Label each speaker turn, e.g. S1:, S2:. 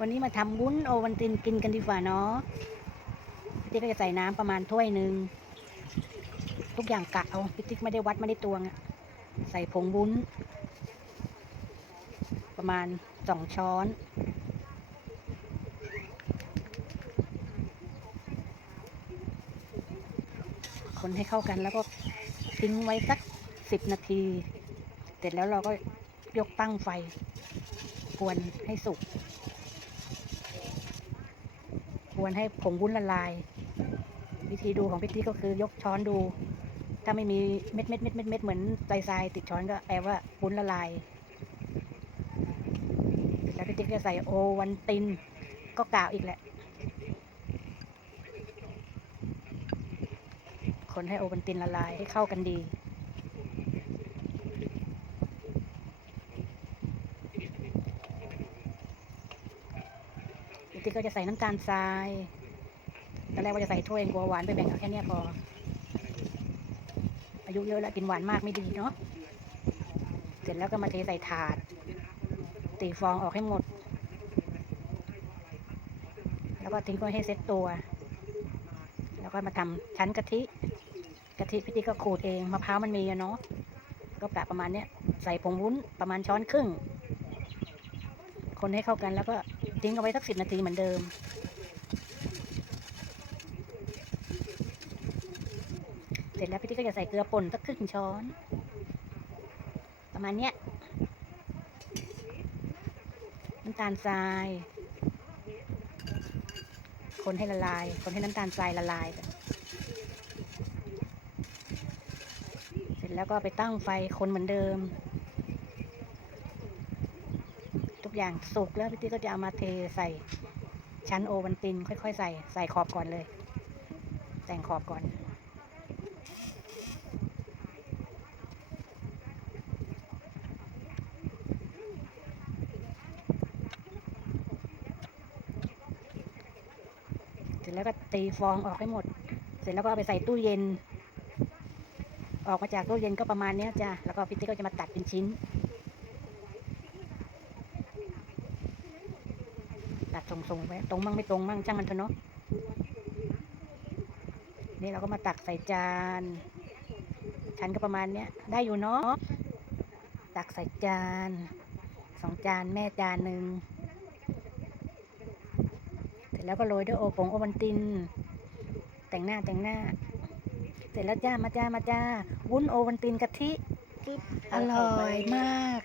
S1: วันนี้มาทำวุ้นโอวันตินกินกันดีกว่าเนาะพี่ติ๊กก็จะใส่น้ำประมาณถ้วยหนึ่งทุกอย่างกะเอาพี่ติ๊กไม่ได้วัดไม่ได้ตวงอะใส่ผงวุ้น ประมาณสองช้อนคนให้เข้ากันแล้วก็ทิ้งไว้สักสิบนาที เสร็จแล้วเราก็ยกตั้งไฟ กวนให้สุก วนให้ผงวุ้นละลาย วิธีดูของพี่ติ๊กก็คือยกช้อนดู ถ้าไม่มีเม็ดเม็ดเม็ดเม็ดเม็ดเหมือนทรายทรายติดช้อนก็แปลว่าวุ้นละลายแล้วพี่ติ๊กจะใส่โอวันตินก็กล่าวอีกแหละ คนให้โอวันตินละลายให้เข้ากันดี พี่กก็จะใส่น้ำตาลทรายตอนแรกว่าจะใส่ถ้วยกลัวหวานไปแบ่งเอาแค่เนี้ยพอ อายุเยอะแล้วกินหวานมากไม่ดีเนาะ เสร็จแล้วก็มาเทใส่ถาด ตีฟองออกให้หมด แล้วก็ทิ้งไว้ให้เซ็ตตัว แล้วก็มาทำชั้นกะทิ กะทิพี่ติ๊กก็ขูดเอง มะพร้าวมันมีอะเนาะ ก็กะประมาณเนี้ย ใส่ผงวุ้นประมาณช้อนครึ่ง คนให้เข้ากันแล้วก็ ทิ้งเอาไว้สักสิบนาทีเหมือนเดิม เสร็จแล้วพี่ติ๊กก็จะใส่เกลือป่นสักครึ่งช้อน ประมาณเนี้ยน้ำตาลทราย คนให้ละลาย คนให้น้ำตาลทรายละลาย เสร็จแล้วก็ไปตั้งไฟคนเหมือนเดิม ทุก อย่างสุกแล้วพี่ติ๊กก็จะเอามาเทใส่ชั้นโอวันตินค่อยๆ ใส่ใส่ขอบก่อนเลย แต่งขอบก่อน เสร็จแล้วก็ตีฟองออกให้หมด เสร็จแล้วก็เอาไปใส่ตู้เย็น ออกมาจากตู้เย็นก็ประมาณนี้จ้ะแล้วก็พี่ติ๊กก็จะมาตัดเป็นชิ้น ตัดทรงๆไว้ตรงมั่งไม่ตรงมั่งช่างมันเถอะเนาะนี่เราก็มาตักใส่จานชั้นก็ประมาณเนี้ยได้อยู่เนาะตักใส่จานสองจานแม่จานหนึ่งเสร็จแล้วก็โรยด้วยโอผงโอวันติน แต่งหน้าแต่งหน้า เสร็จแล้วจ้ามาจ้ามาจ้าวุ้นโอวันตินกะทิอร่อยมาก